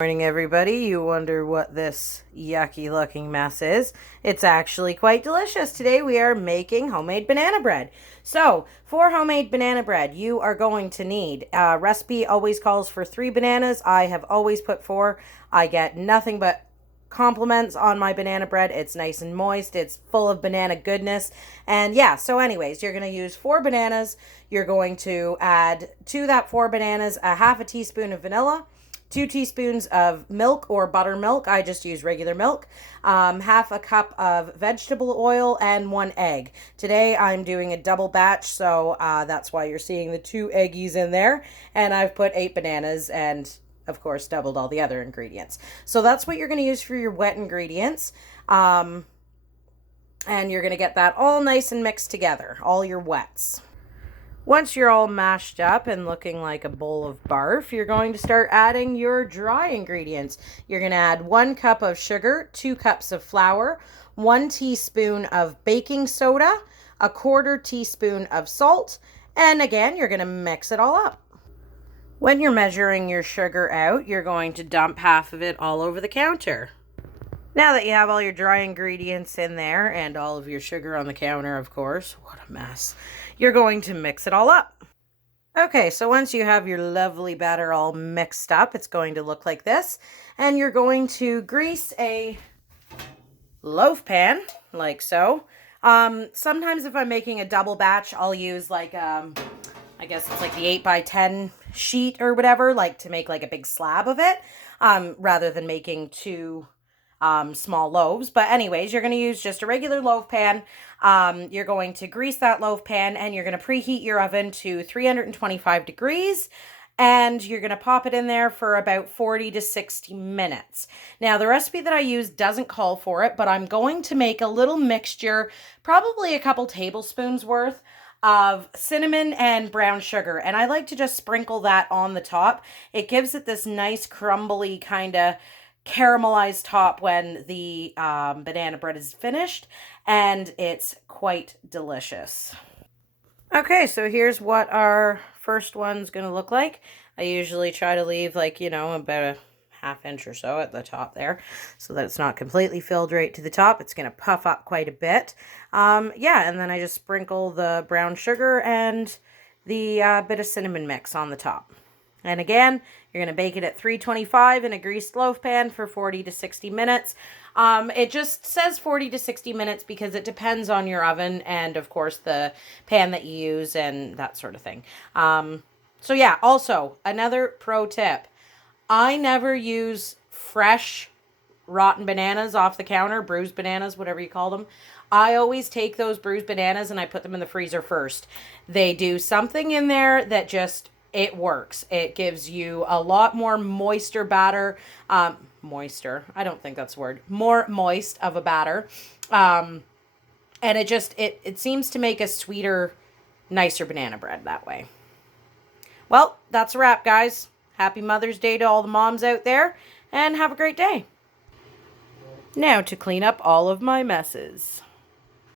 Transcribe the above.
Morning, everybody. You wonder what this yucky looking mess is. It's actually quite delicious. Today we are making homemade banana bread. So for homemade banana bread, you are going to need, recipe always calls for 3 bananas. I have always put 4. I get nothing but compliments on my banana bread. It's nice and moist. It's full of banana goodness. And yeah, so anyways, you're going to use 4 bananas. You're going to add to that 4 bananas a half a teaspoon of vanilla, 2 teaspoons of milk or buttermilk. I just use regular milk. Half a cup of vegetable oil and 1 egg. Today I'm doing a double batch, so that's why you're seeing the 2 eggies in there. And I've put 8 bananas and, of course, doubled all the other ingredients. So that's what you're going to use for your wet ingredients. And you're going to get that all nice and mixed together, all your wets. Once you're all mashed up and looking like a bowl of barf, you're going to start adding your dry ingredients. You're going to add 1 cup of sugar, 2 cups of flour, 1 teaspoon of baking soda, 1/4 teaspoon of salt, and again, you're going to mix it all up. When you're measuring your sugar out, you're going to dump half of it all over the counter. Now that you have all your dry ingredients in there and all of your sugar on the counter, of course, what a mess, you're going to mix it all up. Okay, so once you have your lovely batter all mixed up, it's going to look like this. And you're going to grease a loaf pan, like so. Sometimes if I'm making a double batch, I'll use like, I guess it's like the 8x10 sheet or whatever, like to make like a big slab of it, rather than making 2 small loaves. But anyways, you're going to use just a regular loaf pan. You're going to grease that loaf pan and you're going to preheat your oven to 325 degrees. And you're going to pop it in there for about 40 to 60 minutes. Now, the recipe that I use doesn't call for it, but I'm going to make a little mixture, probably a couple tablespoons worth of cinnamon and brown sugar. And I like to just sprinkle that on the top. It gives it this nice crumbly kind of caramelized top when the banana bread is finished, and it's quite delicious. Okay, so here's what our first one's gonna look like. I usually try to leave like, about a ½ inch or so at the top there so that it's not completely filled right to the top. It's gonna puff up quite a bit. Yeah, and then I just sprinkle the brown sugar and the bit of cinnamon mix on the top. And again, you're going to bake it at 325 in a greased loaf pan for 40 to 60 minutes. It just says 40 to 60 minutes because it depends on your oven and, of course, the pan that you use and that sort of thing. So yeah, also, another pro tip. I never use fresh rotten bananas off the counter, bruised bananas, whatever you call them. I always take those bruised bananas and I put them in the freezer first. They do something in there that just... it works. It gives you a lot more moister batter. Moister. I don't think that's a word. More moist of a batter. And it seems to make a sweeter, nicer banana bread that way. Well, that's a wrap, guys. Happy Mother's Day to all the moms out there, and have a great day. Now to clean up all of my messes.